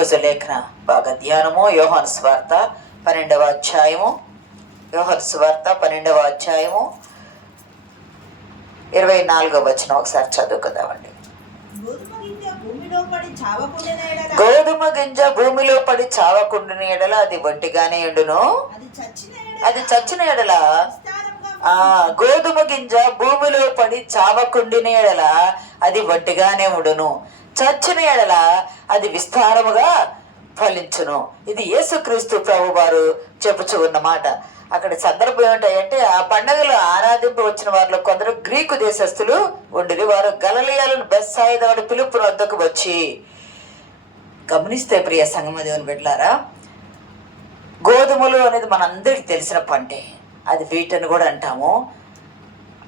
ఈరోజు లేఖన బాగా ధ్యానము యోహాను సువార్త 12వ అధ్యాయము. యోహాను సువార్త 12వ అధ్యాయము 24వ వచనం ఒకసారి చదువుకుందామండి. గోధుమ గింజ భూమిలో పడి చావకుండిన ఎడల అది ఒంటిగానే ఉండును, అది చచ్చిన ఎడల గోధుమ గింజ భూమిలో పడి చావకుండిన ఎడల అది ఒంటిగానే ఉండును, చచ్చిన ఎడల అది విస్తారముగా ఫలించును. ఇది యేసుక్రీస్తు ప్రభు వారు చెప్పుచూ ఉన్నమాట. అక్కడ సందర్భం ఏమిటంటే ఆ పండుగలు ఆరాధింపు వచ్చిన వారిలో కొందరు గ్రీకు దేశస్థులు ఉండిరి. వారు గలిలయలోని బెత్సాయిదా పిలుపు వద్దకు వచ్చి, గమనిస్తే ప్రియ సంగమ దేవుని బిడ్డలారా, గోధుమలు అనేది మనందరికి తెలిసిన పంటే. అది వీట్ అని కూడా అంటాము.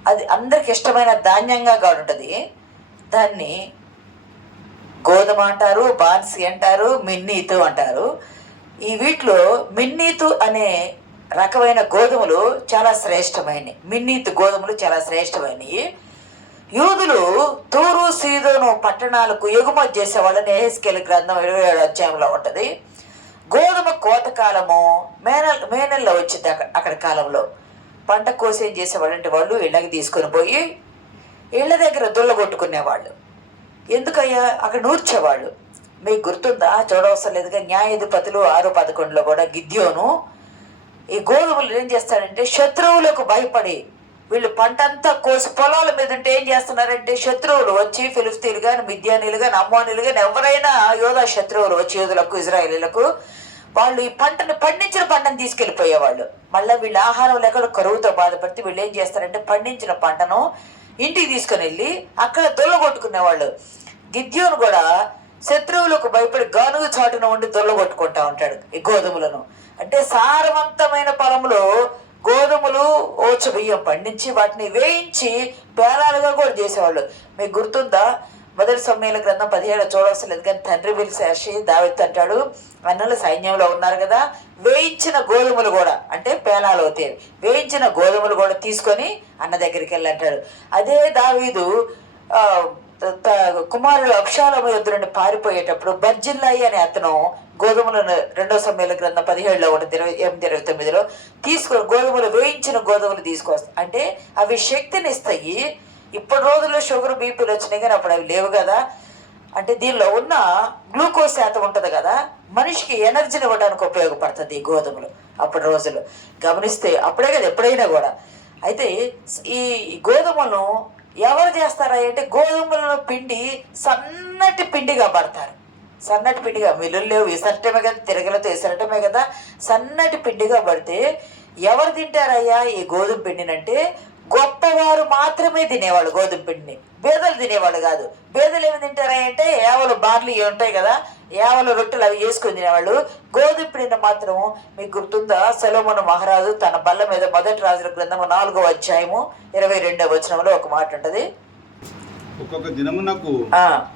అది అందరికి ఇష్టమైన ధాన్యంగా కూడా ఉంటుంది. దాన్ని గోధుమ అంటారు, బాన్సి అంటారు, మిన్నీతు అంటారు. ఈ వీటిలో మిన్నీతు అనే రకమైన గోధుమలు చాలా శ్రేష్టమైనవి. మిన్నీతు గోధుమలు చాలా శ్రేష్టమైనవి. యూదులు తూరు సీదోను పట్టణాలకు ఎగుమతి చేసేవాళ్ళని యెహెజ్కేలు గ్రంథం 27వ అధ్యాయంలో ఉంటుంది. గోధుమ కోతకాలము మే నెలలో వచ్చింది. అక్కడ కాలంలో పంట కోసేం చేసేవాళ్ళంటే వాళ్ళు ఇళ్ళకి తీసుకొని పోయి ఇళ్ళ దగ్గర దుల్లగొట్టుకునేవాళ్ళు. ఎందుకయ్యా అక్కడ నూర్చేవాళ్ళు. మీకు గుర్తుందా? చూడవసరం లేదుగా, న్యాయాధిపతులు 6:11లో కూడా గిద్యోను ఈ గోధుమలు ఏం చేస్తాడంటే శత్రువులకు భయపడి వీళ్ళు పంట అంతా కోసి పొలాల మీద ఉంటే ఏం చేస్తున్నారంటే శత్రువులు వచ్చి ఫిలిస్తీన్లు కానీ మిద్యానీలు కానీ అమ్మోనీలు కానీ ఎవరైనా యోధా శత్రువులు వచ్చి యూదులకు ఇజ్రాయేలీలకు వాళ్ళు ఈ పండించిన పంటను తీసుకెళ్ళిపోయేవాళ్ళు. మళ్ళీ వీళ్ళ ఆహారం లేక కరువుతో బాధపడితే వీళ్ళు ఏం చేస్తారంటే పండించిన పంటను ఇంటికి తీసుకుని వెళ్ళి అక్కడ దొల్లగొట్టుకునేవాళ్ళు. గిద్యోను కూడా శత్రువులకు భయపడి గానుగు చాటున ఉండి దొల్లగొట్టుకుంటా ఉంటాడు ఈ గోధుమలను. అంటే సారవంతమైన పొలంలో గోధుమలు ఓచ బియ్యం పండించి వాటిని వేయించి పేలాలుగా కూడా చేసేవాళ్ళు. మీకు గుర్తుందా? మొదటి సమూయేలు గ్రంథం 17 చూడవలసిన లేదు కానీ తండ్రి పిలిచేసి దావీదు అంటాడు, అన్నలు సైన్యంలో ఉన్నారు కదా, వేయించిన గోధుమలు కూడా అంటే పేలాలు అవుతాయి, వేయించిన గోధుమలు కూడా తీసుకొని అన్న దగ్గరికి వెళ్ళి అంటాడు. అదే దావీదు కుమారుడు అబ్షాలోము యుద్ధ నుండి పారిపోయేటప్పుడు బర్జిల్లాయి అనే అతను గోధుమలను 2వ సమూయేలు గ్రంథం 17లో 8-29లో తీసుకొని గోధుమలు వేయించిన గోధుమలు తీసుకొస్తాయి. అంటే అవి శక్తిని ఇస్తాయి. ఇప్పటి రోజుల్లో షుగర్ బీపీలు వచ్చినాయి కానీ అప్పుడు అవి లేవు కదా. అంటే దీనిలో ఉన్న గ్లూకోజ్ శాతం ఉంటుంది కదా, మనిషికి ఎనర్జీని ఇవ్వడానికి ఉపయోగపడుతుంది ఈ గోధుమలు అప్పటి రోజులు. గమనిస్తే అప్పుడే కదా ఎప్పుడైనా కూడా. అయితే ఈ గోధుమలను ఎవరు చేస్తారా అంటే గోధుమలను పిండి సన్నటి పిండిగా పడతారు. సన్నటి పిండిగా, మిల్లులు లేవు, ఇసరటమే కదా, తిరగలతో ఇసరటమే కదా, సన్నటి పిండిగా పడితే ఎవరు తింటారయ్యా ఈ గోధుమ పిండినంటే గొప్పవారు మాత్రమే తినేవాళ్ళు గోధుమ పిండిని. బేదలు తినేవాళ్ళు కాదు. బేదలు ఏమి తింటారా అంటే ఏవలు బార్లీ ఉంటాయి కదా, ఏవలు రొట్టెలు అవి చేసుకుని తినేవాళ్ళు. గోధుమ పిండిని మాత్రం మీకు గుర్తుందా? సొలొమోను మహారాజు తన బల్ల మీద మొదటి రాజుల గ్రంథము 4వ అధ్యాయము 22వ వచనంలో ఒక మాట ఉంటది. ఒక్కొక్క దినమునకు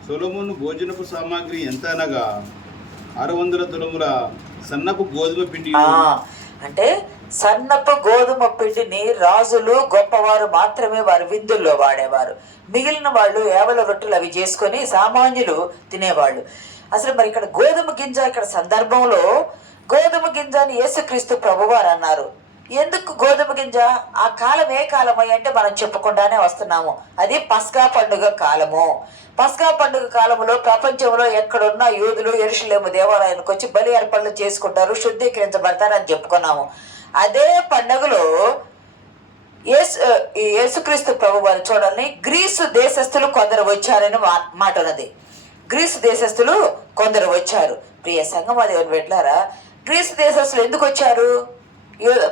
సొలొమోను భోజనపు సామాగ్రి ఎంత అనగా 600 తులముల సన్నపు గోధుమ పిండి. అంటే సన్నపు గోధుమ పిండిని రాజులు గొప్పవారు మాత్రమే వారి విందుల్లో వాడేవారు. మిగిలిన వాళ్ళు ఏవల రొట్టెలు అవి చేసుకొని సామాన్యులు తినేవాళ్ళు. అసలు మరి ఇక్కడ గోధుమ గింజ ఇక్కడ సందర్భంలో గోధుమ గింజ అని యేసుక్రీస్తు ప్రభువారు అన్నారు. ఎందుకు గోధుమ గింజ? ఆ కాలం ఏ కాలం అంటే మనం చెప్పకుండానే వస్తున్నాము. అది పస్కా పండుగ కాలము. పస్కా పండుగ కాలంలో ప్రపంచంలో ఎక్కడున్న యూదులు యెరూషలేము దేవాలయానికి వచ్చి బలి అర్పణలు చేసుకుంటారు, శుద్ధీకరించబడతారు అని చెప్పుకున్నాము. అదే పండుగలో యేసుక్రీస్తు ప్రభు వారు చూడాలని గ్రీసు దేశస్థులు కొందరు వచ్చారని మాట ఉన్నది. గ్రీసు దేశస్థులు కొందరు వచ్చారు. ప్రియ సంగమా దేవుని బిడ్డలారా, గ్రీసు దేశస్థులు ఎందుకు వచ్చారు?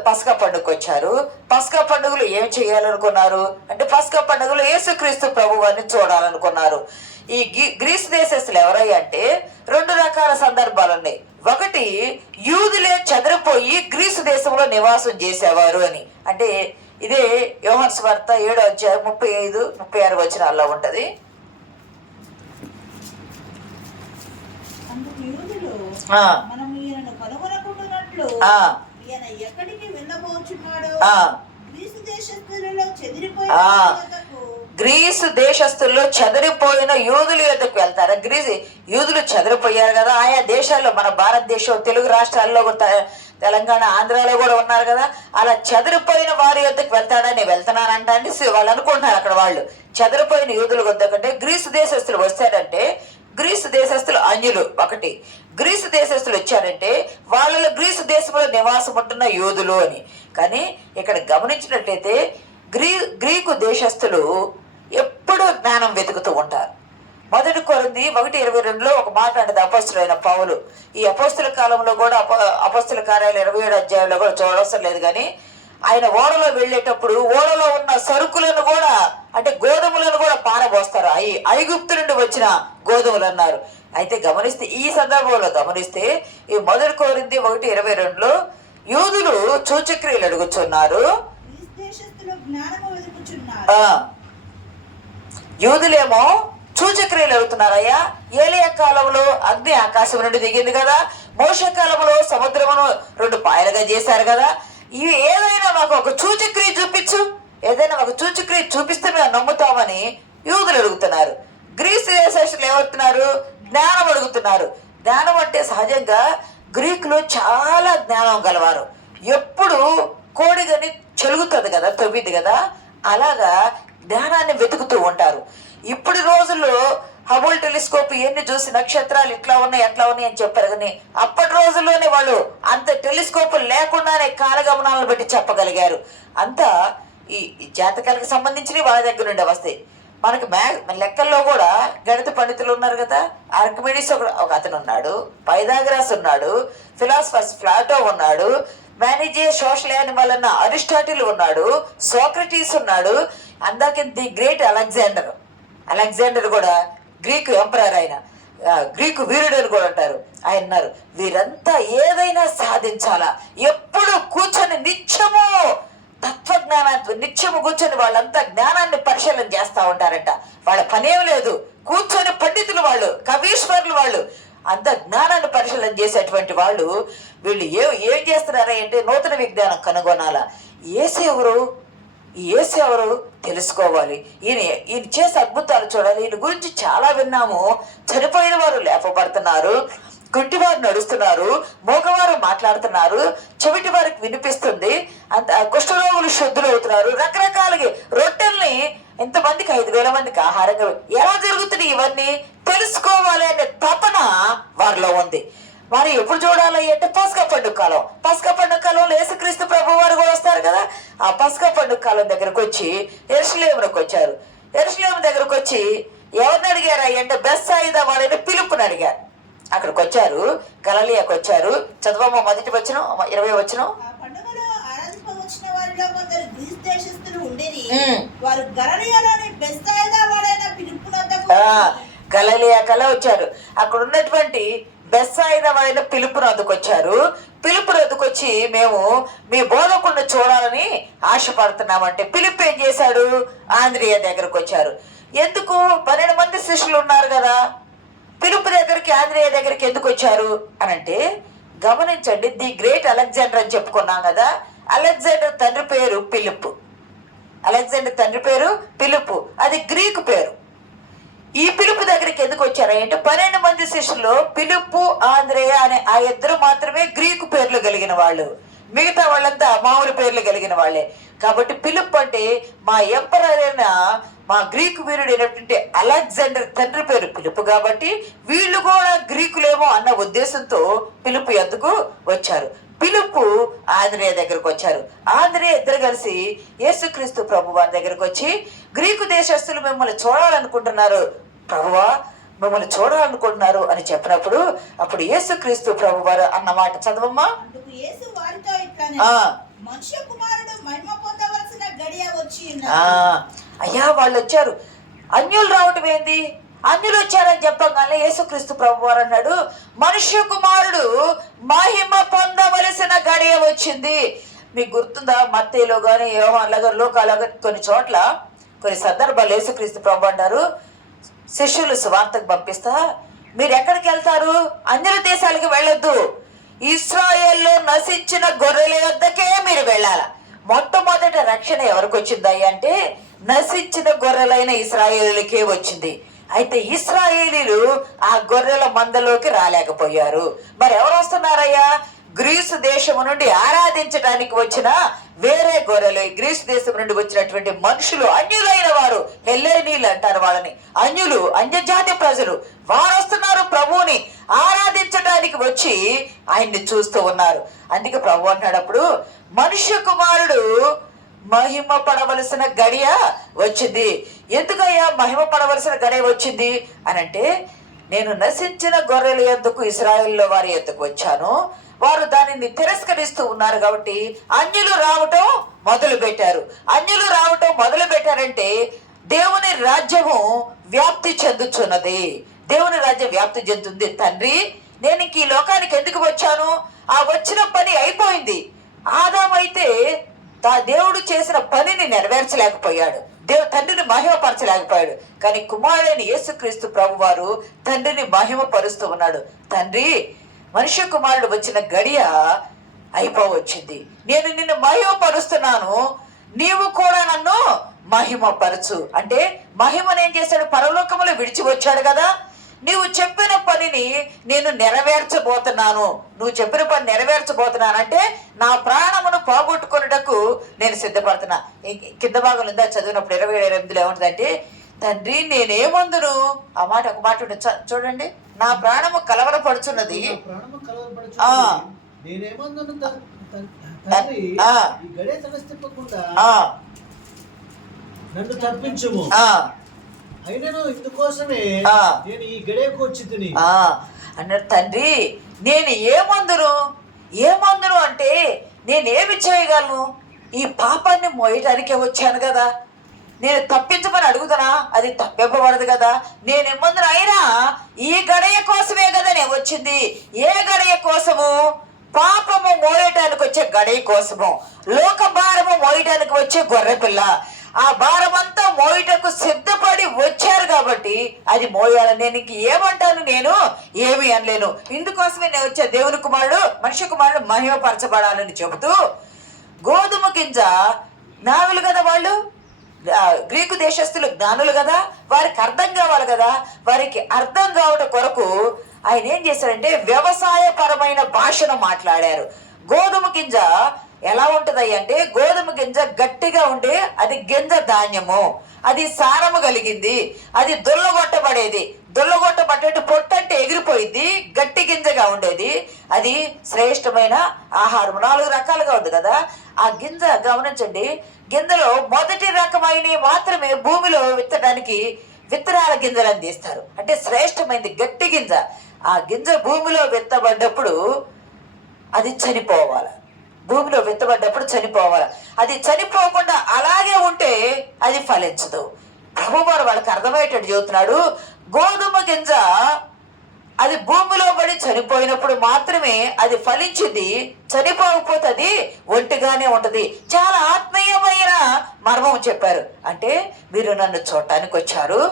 పస్కా పండుగకు వచ్చారు. పస్కా పండుగలు ఏం చేయాలనుకున్నారు అంటే పస్కా పండుగలు యేసుక్రీస్తు ప్రభు వారిని చూడాలనుకున్నారు. ఈ గ్రీసు దేశస్తులు ఎవరయ్యా అంటే 2 రకాల సందర్భాలు ఉన్నాయి. ఒకటి, యూదులే చెదరిపోయి గ్రీసు దేశంలో నివాసం చేసేవారు అని. అంటే ఇదే యోహాను సువార్త 7వ అధ్యాయం 35-36 వచనాల్లో ఉంటది. గ్రీసు దేశస్తుల్లో చెదరిపోయిన యూదుల యొద్దకు వెళ్తారా? యూదులు చెదరిపోయారు కదా ఆయా దేశాల్లో, మన భారతదేశం తెలుగు రాష్ట్రాల్లో తెలంగాణ ఆంధ్రాలో కూడా ఉన్నారు కదా, అలా చెదరిపోయిన వారి యొద్దకు వెళ్తాడని వెళ్తున్నానంట అండి వాళ్ళు అనుకుంటున్నారు. అక్కడ వాళ్ళు చెదరిపోయిన యూదుల వద్దకంటే గ్రీసు దేశస్తులు వస్తాడంటే, గ్రీసు దేశస్తులు అన్యులు ఒకటి, గ్రీసు దేశస్తులు వచ్చారంటే వాళ్ళలో గ్రీసు దేశంలో నివాసం ఉంటున్న యూదులు అని. కానీ ఇక్కడ గమనించినట్లయితే గ్రీకు దేశస్తులు ఎప్పుడూ జ్ఞానం వెతుకుతూ ఉంటారు. 1 కొరింథీ 1:22 ఒక మాట అంటది అపోస్తులైన పౌలు. ఈ అపోస్తుల కాలంలో కూడా అపోస్తుల కార్యాలు 27 అధ్యాయంలో కూడా చూడవసరం లేదు, కానీ ఆయన ఓడలో వెళ్ళేటప్పుడు ఓడలో ఉన్న సరుకులను కూడా, అంటే గోధుమలను కూడా పారబోస్తారు. ఐగుప్తు నుండి వచ్చిన గోధుమలు అన్నారు. అయితే గమనిస్తే ఈ సందర్భంలో గమనిస్తే ఈ 1 కొరింథీ 1:22 యూదులు సూచక్రియలు అడుగుచున్నారు, యూదులేమో సూచక్రియలు అడుగుతున్నారయ్యా. ఏలియా కాలంలో అగ్ని ఆకాశం నుండి దిగింది కదా, మోషే కాలంలో సముద్రమును 2 పాయలుగా చేశారు కదా, ఇవి ఏదైనా మాకు ఒక సూచక్రియ చూపించు, ఏదైనా ఒక సూచక్రియ చూపిస్తే మేము నమ్ముతామని యూదులు అడుగుతున్నారు. గ్రీసు దేశస్తులు ఏమవుతున్నారు? జ్ఞానం అడుగుతున్నారు. జ్ఞానం అంటే సహజంగా గ్రీకులు చాలా జ్ఞానం గలవారు. ఎప్పుడు కోడిగని చెలుగుతుంది కదా, తవ్వింది కదా, అలాగా జ్ఞానాన్ని వెతుకుతూ ఉంటారు. ఇప్పుడు రోజుల్లో హబుల్ టెలిస్కోప్ ఎన్ని చూసి నక్షత్రాలు ఇట్లా ఉన్నాయి అట్లా ఉన్నాయి అని చెప్పారు, కానీ అప్పటి రోజుల్లోనే వాళ్ళు అంత టెలిస్కోప్ లేకుండానే కాలగమనాలను బట్టి చెప్పగలిగారు. అంతా ఈ జాతకాలకు సంబంధించినవి వాళ్ళ దగ్గర నుండి వస్తాయి. మనకి లెక్కల్లో కూడా గణిత పండితులు ఉన్నారు కదా, ఆర్కిమిడీస్ ఒక అతను ఉన్నాడు, పైథాగరస్ ఉన్నాడు, ఫిలాసఫర్స్ ప్లాటో ఉన్నాడు, మేనేజే సోషల్ యానిమల్ అన్న అరిస్టాటిల్ ఉన్నాడు, సోక్రటీస్ ఉన్నాడు, అందాక ది గ్రేట్ అలెగ్జాండర్ కూడా గ్రీకు ఎంపరర్, ఆయన గ్రీకు వీరుడు అని కూడా అంటారు. ఆయన అన్నారు వీరంతా ఏదైనా సాధించాలా, ఎప్పుడు కూర్చొని నిత్యము తత్వజ్ఞానాన్ని నిత్యము కూర్చొని వాళ్ళంతా జ్ఞానాన్ని పరిశీలన చేస్తూ ఉంటారంట. వాళ్ళ పనేం లేదు, కూర్చొని పండితులు వాళ్ళు, కవీశ్వరులు వాళ్ళు, అంత జ్ఞానాన్ని పరిశీలన చేసేటువంటి వాళ్ళు. వీళ్ళు ఏం చేస్తున్నారా అంటే నూతన విజ్ఞానం కనుగొనాలా. యేసు ఎవరు తెలుసుకోవాలి, ఈయన చేసే అద్భుతాలు చూడాలి. ఈయన గురించి చాలా విన్నాము. చనిపోయిన వారు లేపబడుతున్నారు, గుడ్డివారు నడుస్తున్నారు, మోగవారు మాట్లాడుతున్నారు, చెవిటి వారికి వినిపిస్తుంది, కుష్ఠరోగులు శుద్ధులు అవుతున్నారు, రకరకాలుగా రొట్టెల్ని ఎంతమందికి 5,000 మందికి ఆహారంగా ఎలా జరుగుతుంది ఇవన్నీ తెలుసుకోవాలి అనే తపన వారిలో ఉంది. మరి ఎప్పుడు చూడాలి అంటే పస్కా పండుగ కాలంలో యేసుక్రీస్తు ప్రభు వారు కూడా వస్తారు కదా. ఆ పస్కా పండుగ కాలం దగ్గరకు వచ్చి యెరూషలేమునకు వచ్చారు. యెరూషలేము దగ్గరకు వచ్చి ఎవరిని అడిగారా అంటే బెత్సాయిదా వాడైన పిలుపుని అడిగారు. అక్కడికి వచ్చారు, గలిలయకు వచ్చారు. చదవమ్మ 1 20 వచనం. గలిలయ కల్లా వచ్చారు. అక్కడ ఉన్నటువంటి బెత్సాయిదా వాడైన పిలుపు నొద్దకు వచ్చారు. పిలుపు నొద్దకు వచ్చి మేము మీ బోధకుడిని చూడాలని ఆశపడుతున్నామంటే పిలుపు ఏం చేశాడు? ఆంద్రియ దగ్గరకు వచ్చారు. ఎందుకు? 12 మంది శిష్యులు ఉన్నారు కదా, పిలుపు దగ్గరికి ఆంద్రియ దగ్గరికి ఎందుకు వచ్చారు అని అంటే గమనించండి. ది గ్రేట్ అలెగ్జాండర్ అని చెప్పుకున్నాం కదా, అలెగ్జాండర్ తండ్రి పేరు పిలుపు, అది గ్రీకు పేరు. ఈ పిలుపు దగ్గరికి ఎందుకు వచ్చారా అంటే 12 మంది శిష్యులు పిలుపు ఆంద్రేయ అనే ఆ ఇద్దరు మాత్రమే గ్రీకు పేర్లు కలిగిన వాళ్ళు, మిగతా వాళ్ళంతా మామూలు పేర్లు కలిగిన వాళ్ళే. కాబట్టి పిలుపు అంటే మా ఎంపరర్ అయిన మా గ్రీకు వీరుడైనటువంటి అలెగ్జాండర్ తండ్రి పేరు పిలుపు, కాబట్టి వీళ్ళు కూడా గ్రీకులేమో అన్న ఉద్దేశంతో పిలుపు ఎందుకు వచ్చారు. పిలుపు ఆంద్రేయ దగ్గరకు వచ్చారు. ఆంద్రేయ ఇద్దరు కలిసి యేసుక్రీస్తు ప్రభు వారి దగ్గరకు వచ్చి గ్రీకు దేశస్తులు మిమ్మల్ని చూడాలనుకుంటున్నారు ప్రభువా, మిమ్మల్ని చూడాలనుకుంటున్నారు అని చెప్పినప్పుడు అప్పుడు యేసుక్రీస్తు ప్రభు వారు అన్నమాట చదవమ్మా. అయ్యా వాళ్ళు వచ్చారు, అన్యులు రావటం ఏంది? అన్యులు వచ్చారని చెప్పగానే యేసుక్రీస్తు ప్రభు వారు అన్నాడు మనుష్య కుమారుడు మహిమ పొందవలసిన గడియ వచ్చింది. మీకు గుర్తుందా? మత్తయిలో కానీ యోహానులో కానీ లూకాలో కానీ కొన్ని సందర్భాలు యేసుక్రీస్తు ప్రభు అన్నారు శిష్యులు సువార్తకు పంపిస్తా మీరు ఎక్కడికి వెళ్తారు? అన్యుల దేశాలకు వెళ్ళొద్దు, ఇశ్రాయేల్లో నశించిన గొర్రెల వద్దకే మీరు వెళ్ళాల. మొట్టమొదటి రక్షణ ఎవరికి వచ్చింది అంటే నశించిన గొర్రెలైన ఇశ్రాయేలులకే వచ్చింది. అయితే ఇశ్రాయేలీలు ఆ గొర్రెల మందలోకి రాలేకపోయారు. మరి ఎవరు వస్తున్నారయ్యా? గ్రీసు దేశం నుండి ఆరాధించడానికి వచ్చిన వేరే గొర్రెలు, గ్రీసు దేశం నుండి వచ్చినటువంటి మనుషులు, అన్యులైన వారు, హెల్లేనీలు అంటారు వాళ్ళని, అన్యులు, అన్యజాతి ప్రజలు, వారు వస్తున్నారు ప్రభువుని ఆరాధించడానికి వచ్చి ఆయన్ని చూస్తూ ఉన్నారు. అందుకే ప్రభు అంటున్నాడు, అప్పుడు మనుష్య కుమారుడు మహిమ పడవలసిన గడియ వచ్చింది. ఎందుకయ్యా మహిమ పడవలసిన గడియ వచ్చింది అని అంటే, నేను నశించిన గొర్రెల యొద్దకు, ఇశ్రాయేలు వారి యొద్దకు వచ్చాను, వారు దానిని తిరస్కరిస్తూ ఉన్నారు కాబట్టి అన్యులు రావటం మొదలు పెట్టారు. అన్యులు రావటం మొదలు పెట్టారంటే దేవుని రాజ్యము వ్యాప్తి చెందుతున్నది. దేవుని రాజ్యం వ్యాప్తి చెందుతుంది. తండ్రి, నేను ఇంక ఈ లోకానికి ఎందుకు వచ్చాను? ఆ వచ్చిన పని అయిపోయింది. ఆదామైతే దేవుడు చేసిన పనిని నెరవేర్చలేకపోయాడు, తండ్రిని మహిమపరచలేకపోయాడు. కానీ కుమారుడైన యేసుక్రీస్తు ప్రభు వారు తండ్రిని మహిమపరుస్తూ ఉన్నాడు. తండ్రి, మనుష్య కుమారుడు వచ్చిన గడియ అయిపోవచ్చింది. నేను నిన్ను మహిమపరుస్తున్నాను, నీవు కూడా నన్ను మహిమపరచు. అంటే మహిమను ఏం చేశాడు? పరలోకములో విడిచి వచ్చాడు కదా. నీవు చెప్పిన పనిని నేను నెరవేర్చబోతున్నాను, నువ్వు చెప్పిన పని నెరవేర్చబోతున్నాను అంటే నా ప్రాణమును పోగొట్టుకున్నటకు నేను సిద్ధపడుతున్నా. కింద భాగంలో ఉందా చదివినప్పుడు 27:8 ఏముంటుందంటే, తండ్రి నేనేమందును, ఆ మాట ఒక మాట ఉంటుంది చూడండి, నా ప్రాణము కలవరపడుచున్నది, నన్ను తప్పించుము, అయినను ఇందుకోసమే నేను ఈ గడియకు వచ్చి అన్నాడు. తండ్రి నేను ఏమందును అంటే నేనేమి చేయగలను? ఈ పాపాన్ని మోయటానికే వచ్చాను కదా. నేను తప్పించమని అడుగుతానా? అది తప్పింపబడదు కదా. నేనేమందును? అయినా ఈ గడియ కోసమే కదా నేను వచ్చింది. ఏ గడియ కోసము? పాపము మోయటానికి వచ్చే గడియ కోసము, లోక భారము మోయటానికి వచ్చే గొర్రెపిల్ల. ఆ భారమంతా మోయటకు సిద్ధపడి వచ్చారు కాబట్టి అది మోయాలని. నేను ఇంక ఏమంటాను? నేను ఏమి అనలేను. ఇందుకోసమే నేను వచ్చా. దేవుని కుమారుడు, మనిషి కుమారుడు మహిమపరచబడాలని చెబుతూ, గోధుమ గింజ జ్ఞానులు కదా వాళ్ళు, గ్రీకు దేశస్తులు జ్ఞానులు కదా, వారికి అర్థం కావాలి కదా. వారికి అర్థం కావడం కొరకు ఆయన ఏం చేశారంటే వ్యవసాయపరమైన భాషను మాట్లాడారు. గోధుమ గింజ ఎలా ఉంటది అంటే, గోధుమ గింజ గట్టిగా ఉండే అది గింజ ధాన్యము, అది సారము కలిగింది, అది దొల్లగొట్టబడేది. దొల్లగొట్టబట్టేట్టు పొట్టంటే ఎగిరిపోయింది, గట్టి గింజగా ఉండేది. అది శ్రేష్టమైన ఆహారం. 4 రకాలుగా ఉంది కదా ఆ గింజ. గమనించండి, గింజలో మొదటి రకమైన మాత్రమే భూమిలో విత్తడానికి విత్తనాల గింజలను తీస్తారు. అంటే శ్రేష్టమైనది గట్టి గింజ. ఆ గింజ భూమిలో విత్తబడ్డప్పుడు అది చనిపోవాలి. భూమిలో విత్తబడ్డప్పుడు చనిపోవాలి. అది చనిపోకుండా అలాగే ఉంటే అది ఫలించదు. ప్రభువారు వాళ్ళకి అర్థమయ్యేటట్టు చెబుతున్నాడు, గోధుమ గింజ అది భూమిలో పడి చనిపోయినప్పుడు మాత్రమే అది ఫలించింది. చనిపోకపోతే అది ఒంటిగానే ఉంటది. చాలా ఆత్మీయమైన మర్మం చెప్పారు. అంటే మీరు నన్ను చూడటానికి వచ్చారు,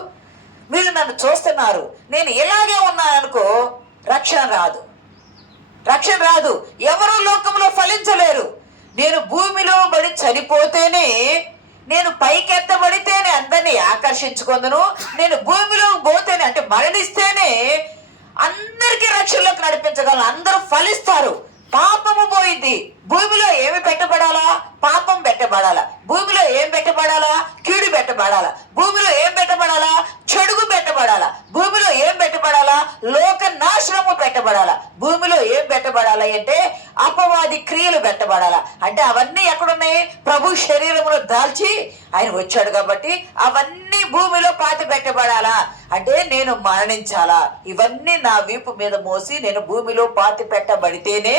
మీరు నన్ను చూస్తున్నారు, నేను ఇలాగే ఉన్నాననుకో రక్షణ రాదు. ఎవరు లోకంలో ఫలించలేరు. నేను భూమిలో పడి చనిపోతేనే, నేను పైకెత్తబడితేనే అందరినీ ఆకర్షించుకుందును. నేను భూమిలో పోతేనే అంటే మరణిస్తేనే అందరికీ రక్షణలోకి నడిపించగలను. అందరూ ఫలిస్తారు. పాపము పోయింది. భూమిలో ఏమి పెట్టబడాలా? పాపం పెట్టబడాలా. భూమిలో ఏం పెట్టబడాలా? కీడు పెట్టబడాలా. భూమిలో ఏం పెట్టబడాలా? చెడుగు పెట్టబడాలా. భూమిలో ఏం పెట్టబడాలా? లోక నాశనము పెట్టబడాలా. భూమిలో ఏం పెట్టబడాలి అంటే అపవాది క్రియలు పెట్టబడాలా. అంటే అవన్నీ ఎక్కడున్నాయి? ప్రభు శరీరమును దాల్చి ఆయన వచ్చాడు కాబట్టి అవన్నీ భూమిలో పాతి పెట్టబడాలా. అంటే నేను మరణించాలా. ఇవన్నీ నా వీపు మీద మోసి నేను భూమిలో పాతి పెట్టబడితేనే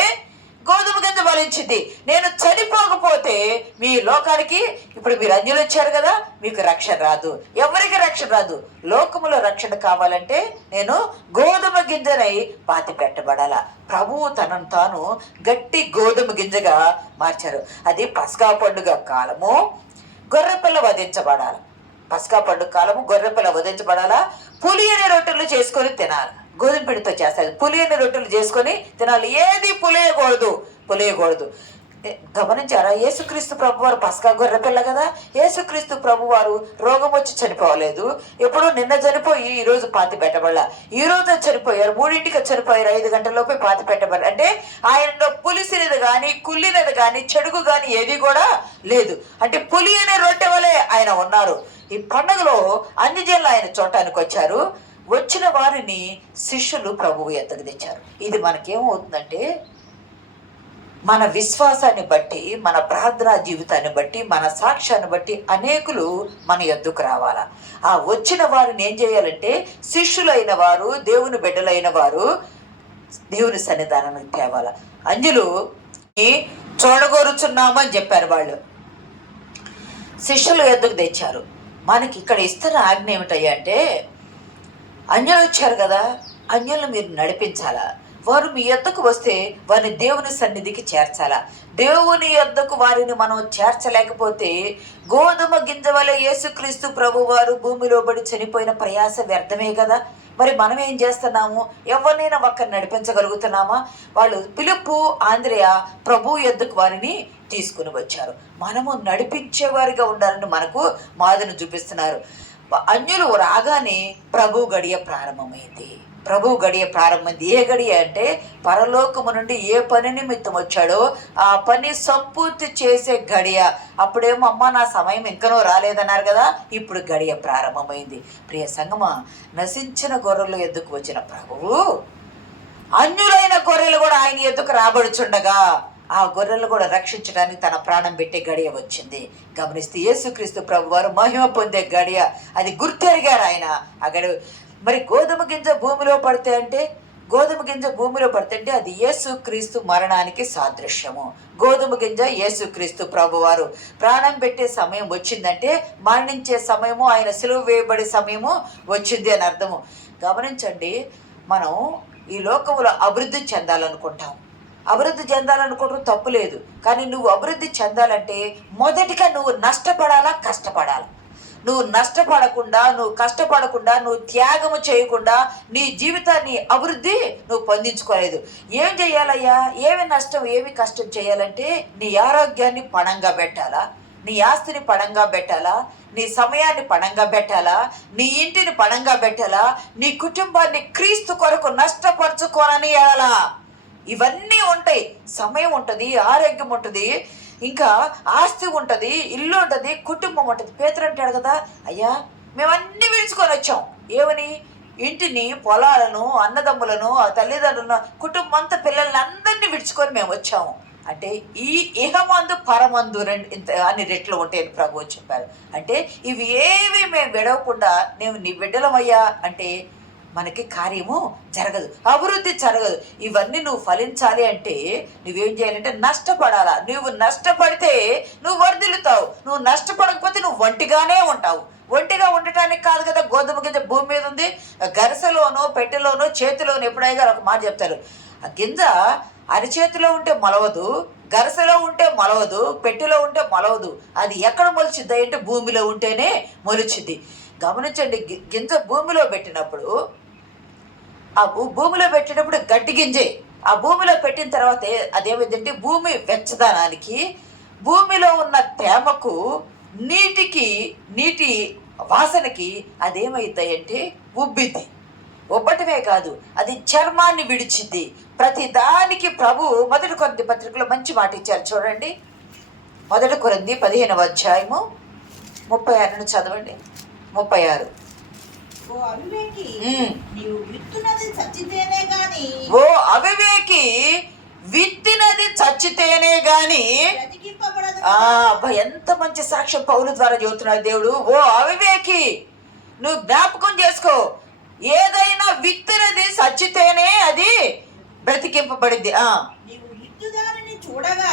గోధుమ గింజ ఫలించింది. నేను చనిపోకపోతే మీ లోకానికి, ఇప్పుడు మీరు అన్యులు వచ్చారు కదా, మీకు రక్షణ రాదు. ఎవరికి రక్షణ రాదు. లోకములో రక్షణ కావాలంటే నేను గోధుమ గింజనై పాతి పెట్టబడాల. ప్రభువు తనను తాను గట్టి గోధుమ గింజగా మార్చారు. అది పస్కా పండుగ కాలము, గొర్రెపిల్ల వధించబడాలి. పస్కా పండుగ కాలము గొర్రెపిల్ల వధించబడాలా. పులియని రొట్టెలు చేసుకొని తినాలి. గోధుమ పిండితో చేస్తారు. పులియని రొట్టెలు చేసుకొని తినాలి. ఏది పులియకూడదు. గమనించారా? యేసుక్రీస్తు ప్రభు వారు పస్కా గొర్రె పిల్ల కదా. యేసుక్రీస్తు ప్రభు వారు రోగం వచ్చి చనిపోలేదు. ఎప్పుడో నిన్న చనిపోయి ఈ రోజు పాతి పెట్టబడలా. ఈ రోజు చనిపోయారు, 3ంటికి చనిపోయారు, 5 గంటలలోపే పాతి పెట్టబడి. అంటే ఆయనలో పులిసినది కానీ కుళ్ళినది కానీ చెడుగు కానీ ఏది కూడా లేదు. అంటే పులి అనే రొట్టె వలె ఆయన ఉన్నారు. ఈ పండుగలో అన్ని జనులు ఆయన చూడటానికి వచ్చారు. వచ్చిన వారిని శిష్యులు ప్రభువు ఎద్దకు తెచ్చారు. ఇది మనకేమవుతుందంటే, మన విశ్వాసాన్ని బట్టి, మన ప్రార్థనా జీవితాన్ని బట్టి, మన సాక్ష్యాన్ని బట్టి అనేకులు మన యొద్దకు రావాలా. ఆ వచ్చిన వారిని ఏం చేయాలంటే, శిష్యులైన వారు, దేవుని బిడ్డలైన వారు దేవుని సన్నిధానానికి తేవాల. అంజులు చూడగోరుచున్నామని చెప్పారు వాళ్ళు. శిష్యులు ఎద్దుకు తెచ్చారు. మనకి ఇక్కడ ఇస్తున్న ఆజ్ఞ ఏమిటయ్యా అంటే, అన్యులు వచ్చారు కదా, అన్యులను మీరు నడిపించాలా. వారు మీ యొద్దకు వస్తే వారిని దేవుని సన్నిధికి చేర్చాలా. దేవుని యొద్దకు వారిని మనం చేర్చలేకపోతే గోధుమ గింజ వలె యేసుక్రీస్తు ప్రభు వారు భూమిలో పడి చనిపోయిన ప్రయాస వ్యర్థమే కదా. మరి మనం ఏం చేస్తున్నాము? ఎవరినైనా ఒక్కరిని నడిపించగలుగుతున్నామా? వాళ్ళు పిలుపు, ఆంద్రేయ ప్రభు యొద్దకు వారిని తీసుకుని వచ్చారు. మనము నడిపించేవారిగా ఉండాలని మనకు మాదిరిని చూపిస్తున్నారు. అన్యులు రాగానే ప్రభు గడియ ప్రారంభమైంది. ప్రభు గడియ ప్రారంభమైంది. ఏ గడియ అంటే, పరలోకము నుండి ఏ పని నిమిత్తం వచ్చాడో ఆ పని సంపూర్తి చేసే గడియ. అప్పుడేమో అమ్మ నా సమయం ఇంకనో రాలేదన్నారు కదా, ఇప్పుడు గడియ ప్రారంభమైంది. ప్రియ సంగమా, నశించిన గొర్రెలు ఎద్దుకు వచ్చిన ప్రభువు అన్యులైన గొర్రెలు కూడా ఆయన ఎద్దుకు రాబడుచుండగా ఆ గొర్రెలు కూడా రక్షించడానికి తన ప్రాణం పెట్టే గడియ వచ్చింది. గమనిస్తే యేసుక్రీస్తు ప్రభు వారు మహిమ పొందే గడియ, అది గుర్తెరిగారు ఆయన. ఆ గడియ మరి గోధుమ గింజ భూమిలో పడితే అంటే, గోధుమ గింజ భూమిలో పడితే అంటే అది యేసుక్రీస్తు మరణానికి సాదృశ్యము. గోధుమ గింజ యేసుక్రీస్తు ప్రభువారు ప్రాణం పెట్టే సమయం వచ్చిందంటే, మరణించే సమయము, ఆయన సిలువ వేయబడే సమయము వచ్చింది అని అర్థము. గమనించండి, మనం ఈ లోకంలో అభివృద్ధి చెందాలనుకుంటాం. అభివృద్ధి చెందాలనుకోవడం తప్పు లేదు. కానీ నువ్వు అభివృద్ధి చెందాలంటే మొదటిగా నువ్వు నష్టపడాలా, కష్టపడాలి. నువ్వు నష్టపడకుండా, నువ్వు కష్టపడకుండా, నువ్వు త్యాగము చేయకుండా నీ జీవితాన్ని అభివృద్ధి నువ్వు పొందించుకోలేదు. ఏం చేయాలయ్యా? ఏమి నష్టం, ఏమి కష్టం చేయాలంటే, నీ ఆరోగ్యాన్ని పణంగా పెట్టాలా, నీ ఆస్తిని పణంగా పెట్టాలా, నీ సమయాన్ని పణంగా పెట్టాలా, నీ ఇంటిని పణంగా పెట్టాలా, నీ కుటుంబాన్ని క్రీస్తు కొరకు నష్టపరచుకోనని ఎలా. ఇవన్నీ ఉంటాయి. సమయం ఉంటుంది, ఆరోగ్యం ఉంటుంది, ఇంకా ఆస్తి ఉంటుంది, ఇల్లు ఉంటుంది, కుటుంబం ఉంటుంది. పేతురు అంటాడు కదా, అయ్యా మేమన్నీ విడుచుకొని వచ్చాం. ఏమని? ఇంటిని, పొలాలను, అన్నదమ్ములను, తల్లిదండ్రులను, కుటుంబం అంతా, పిల్లల్ని అందరినీ విడుచుకొని మేము వచ్చాము. అంటే ఈ ఇహమందు పరమందు అన్ని రెట్లు ఉంటాయని ప్రభువు చెప్పారు. అంటే ఇవి ఏవి మేము విడవకుండా మేము నీ బిడ్డలమయ్యా అంటే మనకి కార్యము జరగదు, అభివృద్ధి జరగదు. ఇవన్నీ నువ్వు ఫలించాలి అంటే నువ్వేం చేయాలంటే నష్టపడాలా. నువ్వు నష్టపడితే నువ్వు వర్ధిల్లుతావు. నువ్వు నష్టపడకపోతే నువ్వు ఒంటిగానే ఉంటావు. ఒంటిగా ఉండటానికి కాదు కదా గోధుమ గింజ భూమి మీద ఉంది. గరిసెలోనో, పెట్టెలోనో, చేతిలోనో ఎప్పుడైనా ఒక మాట చెప్తారు, ఆ గింజ అరిచేతిలో ఉంటే మొలవదు, గరసలో ఉంటే మొలవదు, పెట్టెలో ఉంటే మొలవదు. అది ఎక్కడ మొలిచిద్ది అంటే భూమిలో ఉంటేనే మొలిచిద్ది. గమనించండి, గింజ భూమిలో పెట్టినప్పుడు, ఆ భూమిలో పెట్టినప్పుడు గడ్డి గింజే. ఆ భూమిలో పెట్టిన తర్వాత అదేమిటంటే భూమి వెచ్చదనానికి, భూమిలో ఉన్న తేమకు, నీటి వాసనకి అదేమవుతాయంటే ఉబ్బిద్ది. ఒబ్బటమే కాదు, అది చర్మాన్ని విడిచిద్ది. ప్రతి దానికి ప్రభు 1 కొరింథీ పత్రికలో మంచి మాట ఇచ్చారు చూడండి. 1 కొరింథీ 15వ అధ్యాయము 36 చదవండి. 36. ఓ అవివేకి, నీవు విత్తునది చచ్చితేనే గాని ఎంత మంచి సాక్ష్యం పౌలు ద్వారా చెబుతున్నాడు దేవుడు. ఓ అవివేకి, నువ్వు జ్ఞాపకం చేసుకో, ఏదైనా విత్తినది చచ్చితేనే అది బ్రతికింపబడింది. నీవు విత్తుదానిని చూడగా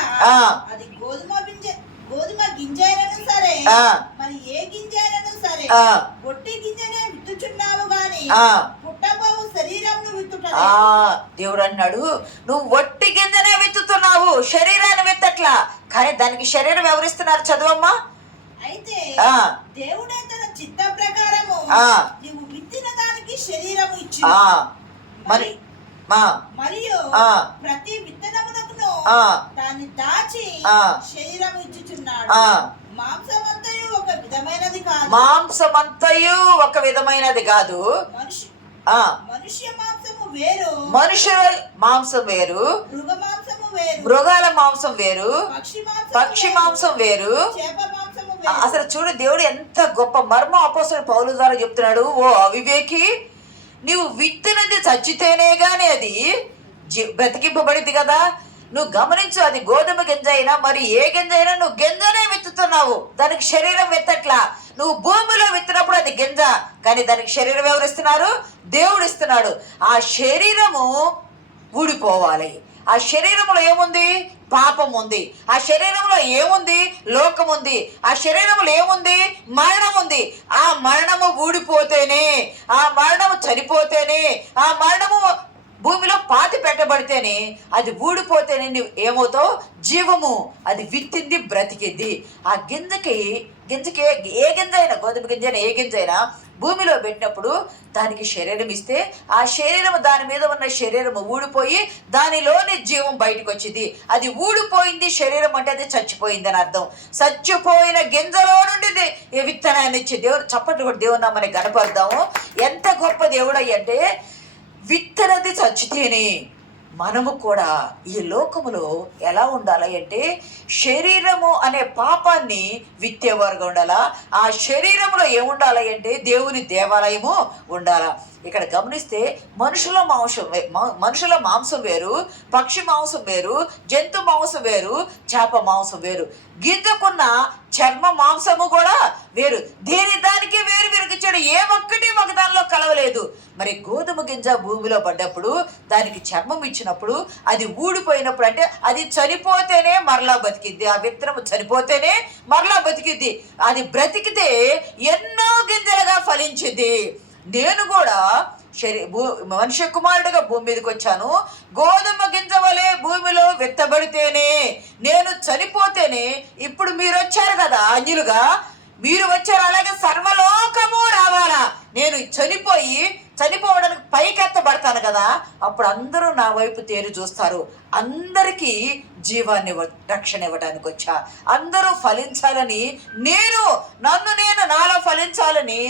అది గోధుమ గింజ అయినను సరే, మరి ఏ గింజ అయినను సరే, ఒట్టి గింజనే విత్తుచున్నావు గాని పుట్టబోవు శరీరమును విత్తుటలేదు. దేవుడు అన్నాడు, నువ్వు ఒట్టి గింజనే విత్తుతున్నావు, శరీరాన్ని విత్తట్లా. కానీ దానికి శరీరం ఎవరిస్తున్నారు? చదవమ్మా. అయితే దేవుడే తన చిత్త ప్రకారము నీవు విత్తిన దానికి శరీరము ఇచ్చి మరియు ప్రతి విత్తనమునకును దాన్ని దాచి శరీరం ఇచ్చుచున్నాడు. మాంసమంతయు ఒక విధమైనది కాదు. మాంసమంతయు ఒక విధమైనది కాదు. మనుష్య మాంసము వేరు. మనుషుల మాంసం వేరు. మృగ మాంసము వేరు. మృగాల మాంసం వేరు. పక్షి మాంసం వేరు. చేప మాంసము. అసలు చూడు, దేవుడు ఎంత గొప్ప మర్మం అపోస్తలుడు పౌలు ద్వారా చెప్తున్నాడు. ఓ అవివేకి, నీవు విత్తినది చచ్చితేనే గాని అది బ్రతికింపబడింది కదా. నువ్వు గమనించు, అది గోధుమ గింజ అయినా మరి ఏ గింజ అయినా నువ్వు గింజనే విత్తుతున్నావు, దానికి శరీరం విత్తట్లా. నువ్వు భూమిలో విత్తినప్పుడు అది గింజ, కానీ దానికి శరీరం ఎవరు ఇస్తున్నారు? దేవుడు ఇస్తున్నాడు. ఆ శరీరము ఊడిపోవాలి. ఆ శరీరంలో ఏముంది? పాపం ఉంది. ఆ శరీరంలో ఏముంది? లోకం ఉంది. ఆ శరీరంలో ఏముంది? మరణం ఉంది. ఆ మరణము ఊడిపోతేనే, ఆ మరణము చనిపోతేనే, ఆ మరణము భూమిలో పాతి పెట్టబడితేనే, అది ఊడిపోతేనే నువ్వు ఏమవుతావు? జీవము. అది విత్తింది, బ్రతికింది. ఆ గింజకి ఏ గింజ అయినా, గోధుమ గింజ అయినా ఏ గింజ అయినా భూమిలో పెట్టినప్పుడు దానికి శరీరం ఇస్తే, ఆ శరీరం, దాని మీద ఉన్న శరీరము ఊడిపోయి దానిలోని జీవం బయటకు వచ్చింది. అది ఊడిపోయింది శరీరం అంటే అది చచ్చిపోయింది అని అర్థం. చచ్చిపోయిన గింజలో నుండి ఈ విత్తనాన్ని ఇచ్చి దేవుడు, చప్పట్లు కూడా దేవుడు నామని గణపడదాము. ఎంత గొప్ప దేవుడు అంటే, విత్తనది చచ్చితేనే మనము కూడా ఈ లోకములో ఎలా ఉండాలి అంటే, శరీరము అనే పాపాన్ని విత్తేవారుగా ఉండాలా. ఆ శరీరంలో ఏముండాలి అంటే దేవుని దేవాలయము ఉండాలా. ఇక్కడ గమనిస్తే మనుషుల మాంసం వేరు, పక్షి మాంసం వేరు, జంతు మాంసం వేరు, చేప మాంసం వేరు. గింజకున్న చర్మ మాంసము కూడా వేరు. దానికి వేరు విరిగించాడు. ఏ ఒక్కటి ఒక దానిలో కలవలేదు. మరి గోధుమ గింజ భూమిలో పడ్డప్పుడు దానికి చర్మం ఇచ్చినప్పుడు అది ఊడిపోయినప్పుడు, అంటే అది చనిపోతేనే మరలా బతికిద్ది. ఆ విత్తనము చనిపోతేనే మరలా బతికిద్ది. అది బ్రతికితే ఎన్నో గింజలుగా ఫలించింది. నేను కూడా మనుష్య కుమారుడిగా భూమి మీదకి వచ్చాను. గోధుమ గింజ వలె భూమిలో విత్తబడితేనే, నేను చనిపోతేనే, ఇప్పుడు మీరు వచ్చారు కదా అన్యులుగా, మీరు వచ్చారు, అలాగే సర్వలోకము రావాలా. నేను చనిపోవడానికి పైకెత్తబడతాను కదా, అప్పుడు అందరూ నా వైపు తేరు చూస్తారు. అందరికీ జీవాన్ని, రక్షణ ఇవ్వడానికి వచ్చా. అందరూ ఫలించాలని, నన్ను నేను నాలో ఫలించాలని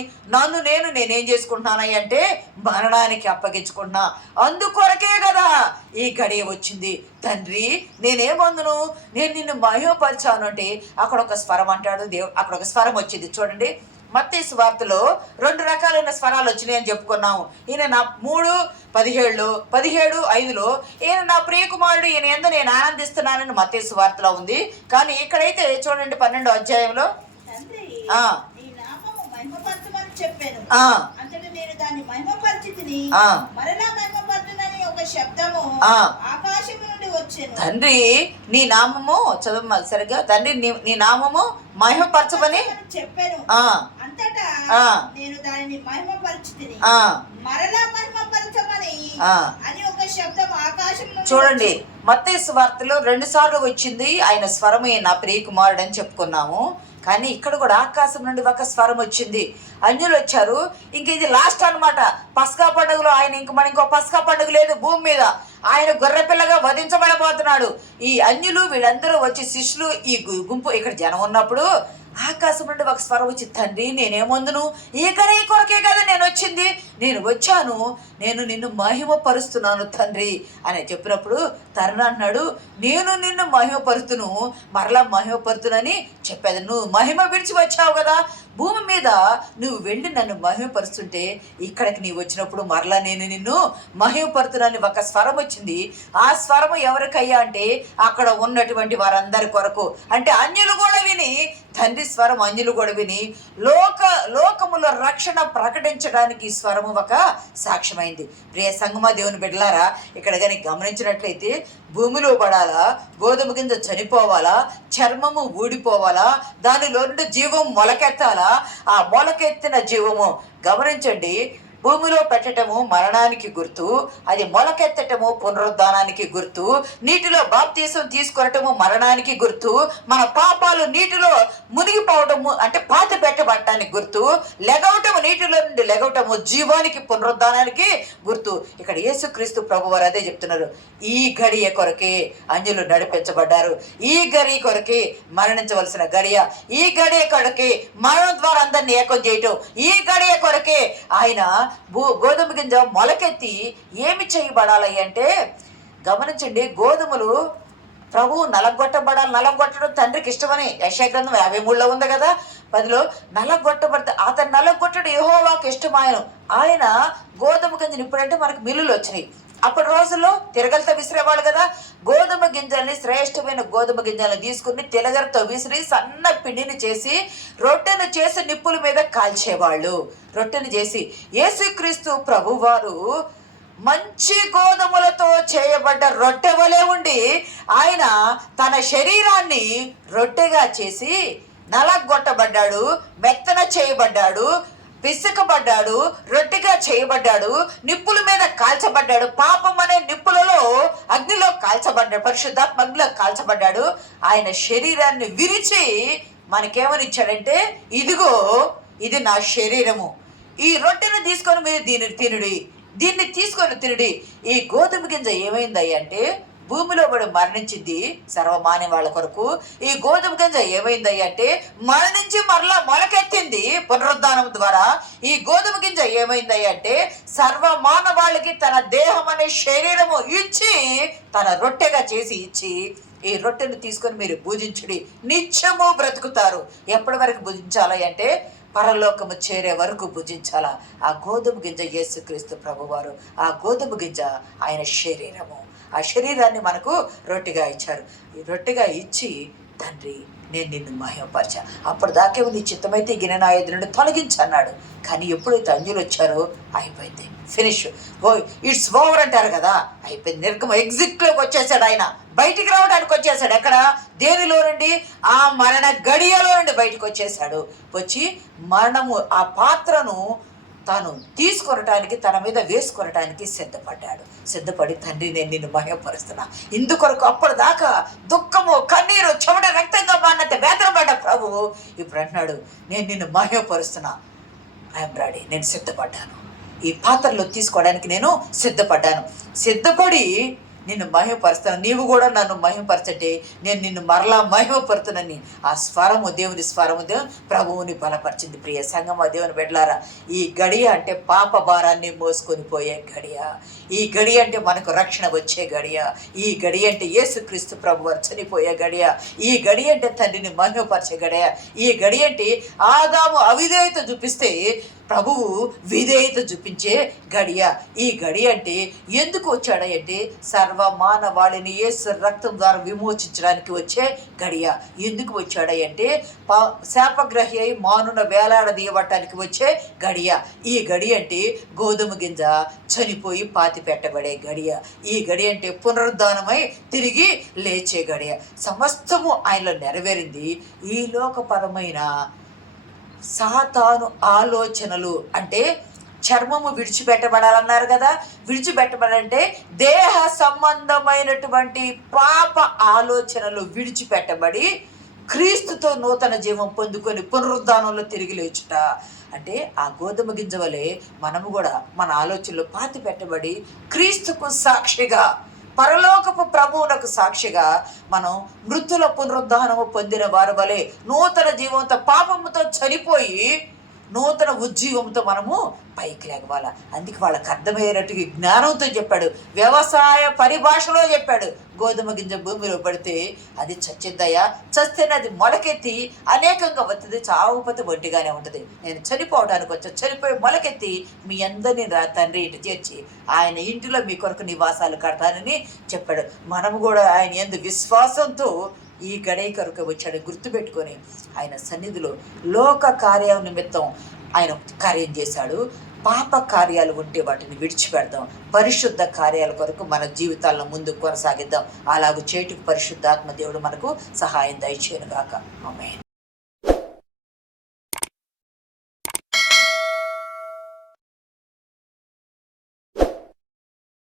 నేనేం చేసుకుంటున్నాను అంటే మరణానికి అప్పగించుకుంటున్నా. అందుకొరకే కదా ఈ గడియ వచ్చింది. తండ్రి, నేనేమందును, నేను నిన్ను మహిమపరిచాను అంటే అక్కడ ఒక స్వరం అంటాడు దేవుడు. అక్కడ ఒక స్వరం వచ్చింది చూడండి. మత్తయి సువార్తలో 2 రకాలైన స్వరాలు వచ్చినాయి అని చెప్పుకున్నాము. ఈయన నా 3:17-5లో ఈయన నా ప్రియకుమారుడు, ఈయన యందు నేను ఆనందిస్తున్నానని మత్తయి సువార్తలో ఉంది. కానీ ఇక్కడైతే చూడండి 12వ అధ్యాయంలో చెప్పాను. అంతట నేను దాన్ని మహిమపరిచితిని, మరలా మహిమపరచునని ఒక శబ్దము ఆకాశము నుండి వచ్చెను. తండ్రి, నీ నామము చదువు సరిగ్గా. తండ్రి, నీ నామము మహిమపరచమని చెప్పాను. అంతటా నేను దానిని మహిమపరిచితిని, మరలా మహిమపరచమని అని ఒక శబ్దం ఆకాశం నుండి. చూడండి, మత్తయి సువార్తలో 2 సార్లు వచ్చింది ఆయన స్వరము, నా ప్రియకుమారుడు అని చెప్పుకున్నాము. కానీ ఇక్కడ కూడా ఆకాశం నుండి ఒక స్వరం వచ్చింది. అన్యులు వచ్చారు. ఇంక ఇది లాస్ట్ అన్నమాట. పస్కా పండుగలో మన ఇంకో పస్కా పండుగ లేదు భూమి మీద. ఆయన గొర్రెపిల్లగా వధించబడబోతున్నాడు. ఈ అన్యులు వీళ్ళందరూ వచ్చి శిష్యులు, ఈ గుంపు, ఇక్కడ జనం ఉన్నప్పుడు ఆకాశం నుండి ఒక స్వరం వచ్చి, తండ్రి, నేనేమందును, ఈ కొరకే కదా నేను వచ్చింది. నేను వచ్చాను, నేను నిన్ను మహిమపరుస్తున్నాను తండ్రి అని చెప్పినప్పుడు తరుణ అన్నాడు, నేను నిన్ను మహిమపరుతును, మరలా మహిమపరుతునని చెప్పేది. నువ్వు మహిమ విడిచి వచ్చావు కదా భూమి మీద, నువ్వు వెళ్ళి నన్ను మహిమపరుస్తుంటే ఇక్కడికి నీవు వచ్చినప్పుడు మరలా నేను నిన్ను మహిమపరుతునని ఒక స్వరం వచ్చింది. ఆ స్వరము ఎవరికయ్యా అంటే అక్కడ ఉన్నటువంటి వారందరి కొరకు. అంటే అన్యులు కూడా విని, తండ్రి స్వరం అన్యులు కూడా విని లోకములో రక్షణ ప్రకటించడానికి ఈ స్వరము ఒక సాక్ష్యమైంది. ప్రియ సంగమా, దేవుని బిడ్డలారా, ఇక్కడ కానీ గమనించినట్లయితే భూమిలో పడాలా, గోధుమ కింద చనిపోవాలా, చర్మము ఊడిపోవాలా, దానిలో నుండి జీవం మొలకెత్తాలా. ఆ మొలకెత్తిన జీవము గమనించండి, భూమిలో పెట్టటము మరణానికి గుర్తు, అది మొలకెత్తటము పునరుద్ధానానికి గుర్తు, నీటిలో బాప్తీసం తీసుకొనటము మరణానికి గుర్తు, మన పాపాలు నీటిలో మునిగిపోవటము అంటే పాతి పెట్టబట్ట పడటానికి గుర్తు, లెగవటము నీటిలో నుండి లెగవటము జీవానికి పునరుద్ధానానికి గుర్తు. ఇక్కడ యేసుక్రీస్తు ప్రభువారు అదే చెప్తున్నారు. ఈ గడియ కొరకే అంజులు నడిపించబడ్డారు, ఈ గడియ కొరకే మరణించవలసిన గడియ, ఈ గడియ కొరకే మరణం ద్వారా అందరినీ ఏకం చేయటం, ఈ గడియ కొరకే ఆయన గోధుమ గింజ మొలకెత్తి ఏమి చేయబడాలి అంటే, గమనించండి, గోధుమలు ప్రభువు నలగొట్టడం తండ్రికి ఇష్టమని యెషయా గ్రంథం 53లో ఉంది కదా, 10లో నలగొట్టబడితే అతను నలగొట్టడం యెహోవాకు ఇష్టమాయను. ఆయన గోధుమ గింజలు ఇప్పుడంటే మనకు మిల్లులు వచ్చినాయి, అప్పటి రోజుల్లో తిరగలతో విసిరేవాళ్ళు కదా. గోధుమ గింజల్ని, శ్రేష్టమైన గోధుమ గింజలను తీసుకుని తిరగలతో విసిరి సన్న పిండిని చేసి రొట్టెను చేసి నిప్పుల మీద కాల్చేవాళ్ళు. రొట్టెను చేసి యేసుక్రీస్తు ప్రభువారు మంచి గోధుమలతో చేయబడ్డ రొట్టె వలె ఉండి ఆయన తన శరీరాన్ని రొట్టెగా చేసి నలగొట్టబడ్డాడు, మెత్తన చేయబడ్డాడు, పిసుకబడ్డాడు, రొట్టెగా చేయబడ్డాడు, నిప్పుల మీద కాల్చబడ్డాడు, పాపం అనే నిప్పులలో అగ్నిలో కాల్చబడ్డాడు, పరిశుద్ధాత్మ అగ్నిలో కాల్చబడ్డాడు. ఆయన శరీరాన్ని విరిచి మనకేమని ఇచ్చాడంటే, ఇదిగో ఇది నా శరీరము, ఈ రొట్టెను తీసుకొని మీరు దీన్ని తీసుకొని తినుడి. ఈ గోధుమ గింజ ఏమైందయ్య అంటే భూమిలో పడి మరణించింది సర్వమాన్య వాళ్ళ కొరకు. ఈ గోధుమ గింజ ఏమైందయ్య అంటే మరణించి మరలా మొలకెత్తింది పునరుద్ధానం ద్వారా. ఈ గోధుమ గింజ ఏమైందయ్య అంటే సర్వమానవాళ్ళకి తన దేహం అనే శరీరము ఇచ్చి తన రొట్టెగా చేసి ఇచ్చి, ఈ రొట్టెను తీసుకొని మీరు భుజించుడి, నిత్యము బ్రతుకుతారు. ఎప్పటి వరకు భుజించాలి అంటే పరలోకము చేరే వరకు భుజించాలా. ఆ గోధుమ గింజ యేసుక్రీస్తు ప్రభువారు, ఆ గోధుమ గింజ ఆయన శరీరము. ఆ శరీరాన్ని మనకు రొట్టెగా ఇచ్చారు. ఈ రొట్టెగా ఇచ్చి, తండ్రి నేను నిన్ను మహిమపరచా, అప్పుడు దాకే నీ చిత్తమైతే గిన్నె నా ఎదురు నుండి తొలగించన్నాడు. కానీ ఎప్పుడైతే అంజులు వచ్చారో అయిపోయింది, ఫినిష్, ఇట్స్ ఓవర్ అంటారు కదా, అయిపోయింది. నిర్గమ ఎగ్జిట్లోకి వచ్చేసాడు ఆయన, బయటికి రావడానికి వచ్చేసాడు. ఎక్కడ? దేనిలో నుండి? ఆ మరణ గడియలో నుండి బయటకు వచ్చేసాడు. వచ్చి మరణము ఆ పాత్రను తాను తీసుకొనటానికి, తన మీద వేసుకొనటానికి సిద్ధపడి తండ్రి నేను నిన్ను మహిమపరుస్తున్నా. ఇందుకొరకు అప్పటిదాకా దుఃఖము, కన్నీరు, చెమట రక్తంగా మారినంత వేదన పడ్డ ప్రభువు ఇప్పుడు అంటున్నాడు, నేను నిన్ను మహిమపరుస్తున్నా, ఐఎమ్ రెడీ, నేను సిద్ధపడ్డాను, ఈ పాత్రలో తీసుకోవడానికి నేను సిద్ధపడి నిన్ను మహిమపరుస్తాను, నీవు కూడా నన్ను మహిమపరచండి, నేను నిన్ను మరలా మహిమపరుతునని ఆ స్వరము, దేవుని స్వరము ప్రభువుని బలపరిచింది. ప్రియ సంగమా, దేవుని బిడ్డలారా, ఈ గడియ అంటే పాప భారాన్ని మోసుకొని పోయే గడియ, ఈ గడియ అంటే మనకు రక్షణ వచ్చే గడియ, ఈ గడియ అంటే యేసుక్రీస్తు ప్రభువారు చనిపోయే గడియ, ఈ గడియ అంటే తండ్రిని మహిమపరిచే గడియ, ఈ గడియ అంటే ఆదాము అవిధేయత చూపిస్తే ప్రభువు విధేయత చూపించే గడియ. ఈ గడియ అంటే ఎందుకు వచ్చాడంటే సర్వమానవాళిని యేసు రక్తం ద్వారా విమోచించడానికి వచ్చే గడియ. ఎందుకు వచ్చాడంటే శాపగ్రహి అయి మానున వేలాడదీయబట్టానికి వచ్చే గడియ. ఈ గడియ అంటే గోధుమ గింజ చనిపోయి పాతి పెట్టబడే గడియ. ఈ గడియ అంటే పునరుద్ధానమై తిరిగి లేచే గడియ. సమస్తము ఆయనలో నెరవేరింది. ఈ లోకపరమైన సాతాను ఆలోచనలు అంటే చర్మము విడిచిపెట్టబడాలన్నారు కదా, విడిచిపెట్టబడంటే దేహ సంబంధమైనటువంటి పాప ఆలోచనలు విడిచిపెట్టబడి క్రీస్తుతో నూతన జీవం పొందుకొని పునరుద్ధానంలో తిరిగి లేచుట. అంటే ఆ గోధుమ గింజ వలె మనము కూడా మన ఆలోచనలు పాతి పెట్టబడి క్రీస్తుకు సాక్షిగా, పరలోకపు ప్రభువునకు సాక్షిగా మనం మృతుల పునరుద్ధానము పొందిన వారి వలె నూతన జీవంతో, పాపముతో చనిపోయి నూతన ఉజ్జీవంతో మనము పైకి లేవాల. అందుకే వాళ్ళకి అర్థమయ్యేటట్టుగా జ్ఞానంతో చెప్పాడు, వ్యవసాయ పరిభాషలో చెప్పాడు. గోధుమ గింజ భూమిలో పడితే అది చచ్చిద్దయ్యా, చస్తేనే అది మొలకెత్తి అనేకంగా వస్తుంది, చావుపతి ఒంటిగానే ఉంటుంది. నేను చనిపోవడానికి వచ్చా, చనిపోయి మొలకెత్తి మీ అందరినీ తండ్రి ఇంటి చేర్చి ఆయన ఇంటిలో మీ కొరకు నివాసాలు కడతానని చెప్పాడు. మనము కూడా ఆయన యందు విశ్వాసంతో ఈ గడియ కొరకు వచ్చాడు. గుర్తుపెట్టుకొని ఆయన సన్నిధిలో లోక కార్యాల నిమిత్తం ఆయన కార్యం చేశాడు. పాప కార్యాలు ఉంటే వాటిని విడిచిపెడదాం, పరిశుద్ధ కార్యాల కొరకు మన జీవితాలను ముందుకు కొనసాగిద్దాం. అలాగూ చేటుకు పరిశుద్ధాత్మ దేవుడు మనకు సహాయం దయచేయను గాక. ఆమేన్.